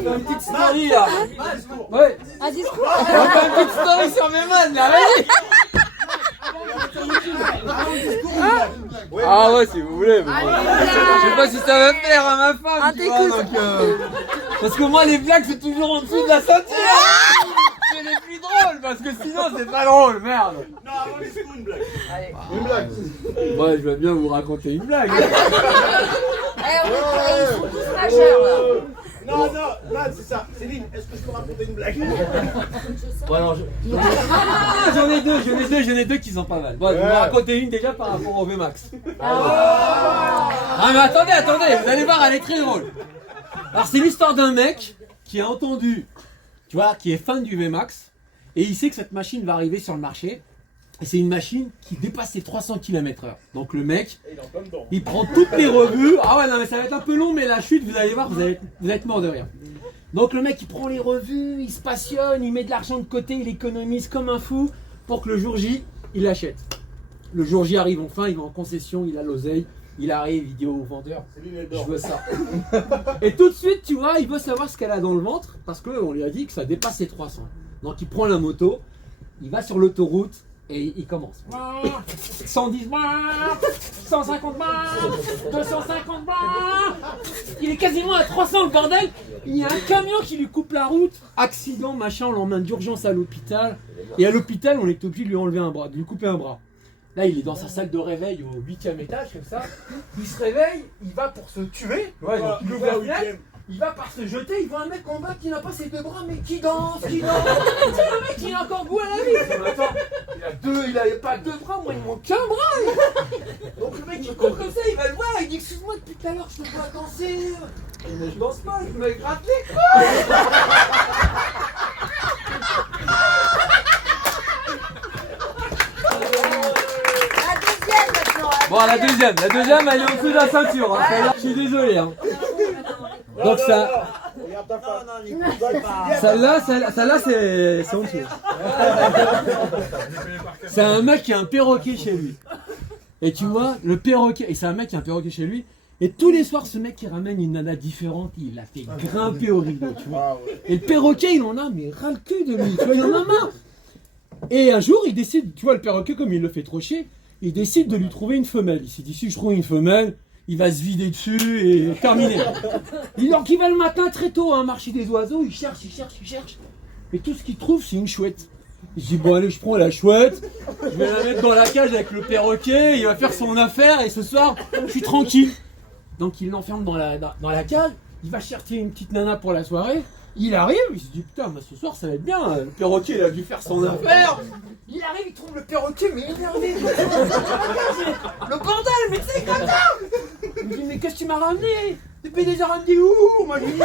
fait une petite story là. Ouais. Un discours. On fait une petite story sur mes man là, vas-y. Ah ouais, si vous voulez. Mais bon. Je sais pas si ça va plaire à ma femme. Tu vois, donc, parce que moi, les blagues, c'est toujours en dessous de la ceinture. C'est les plus drôles, parce que sinon, c'est pas drôle, merde. Non, avant les secondes, une blague. Allez. Une blague. Ouais, je vais bien vous raconter une blague. Allez, ils sont tous majeurs là. Non, c'est ça. Céline, est-ce que je peux raconter une blague? Bon, alors, Ah, j'en ai deux qui sont pas mal. Bon, je vais vous raconter une déjà par rapport au VMAX. Ah, mais attendez, vous allez voir, elle est très drôle. Alors, c'est l'histoire d'un mec qui a entendu, tu vois, qui est fan du VMAX, et il sait que cette machine va arriver sur le marché. Et c'est une machine qui dépasse les 300 km/h. Donc le mec, il prend toutes les revues. Ah ouais, non mais ça va être un peu long, mais la chute, vous allez voir, vous allez être mort de rire. Donc le mec, il prend les revues, il se passionne, il met de l'argent de côté, il économise comme un fou pour que le jour J, il l'achète. Le jour J arrive enfin, il va en concession, il a l'oseille, il arrive, il dit au vendeur, je veux ça. Et tout de suite, tu vois, il veut savoir ce qu'elle a dans le ventre, parce qu'on lui a dit que ça dépasse les 300. Donc il prend la moto, il va sur l'autoroute, et il commence. 110 150 250 il est quasiment à 300 le bordel. Il y a un camion qui lui coupe la route. Accident, machin, on l'emmène d'urgence à l'hôpital. Et à l'hôpital, on est obligé de lui enlever un bras, de lui couper un bras. Là, il est dans sa salle de réveil au 8e étage, comme ça. Il se réveille, il va pour se tuer. Ouais, donc il ouvre la fenêtre. Il va par se jeter, il voit un mec en bas qui n'a pas ses deux bras, mais qui danse. C'est le mec qui a encore goût à la vie. Attends, il a pas deux bras, moi il manque qu'un bras. Donc le mec il court comme ça, il va le voir, il dit excuse-moi depuis tout à l'heure je te vois danser. Mais je danse pas, je me gratte les couilles. Bon, la deuxième, elle est en dessous de la ceinture. Hein. Je suis désolé. Hein. Donc ça. Celle-là, c'est en dessous. C'est un mec qui a un perroquet chez lui. Et tu vois, le perroquet, et c'est un mec qui a un perroquet chez lui. Et tous les soirs, ce mec qui ramène une nana différente, il l'a fait grimper au rideau, tu vois. Et le perroquet, il en a, mais ras le cul de lui, tu vois, il en a marre. Et un jour, il décide, tu vois, le perroquet, comme il le fait trop chier, il décide de lui trouver une femelle. Il s'est dit, si je trouve une femelle, il va se vider dessus et terminer. Donc il va le matin très tôt à un marché des oiseaux, il cherche. Et tout ce qu'il trouve, c'est une chouette. Il se dit, bon allez, je prends la chouette, je vais la mettre dans la cage avec le perroquet, il va faire son affaire et ce soir, je suis tranquille. Donc il l'enferme dans la cage, il va chercher une petite nana pour la soirée. Il arrive, il se dit putain, bah, ce soir ça va être bien, le perroquet il a dû faire son affaire. Il arrive, il trouve le perroquet, mais énervé. Le bordel, mais tu sais, comme ça. Il me dit, mais qu'est-ce que tu m'as ramené? Depuis des heures, il me dit, ouh, moi je lui dis.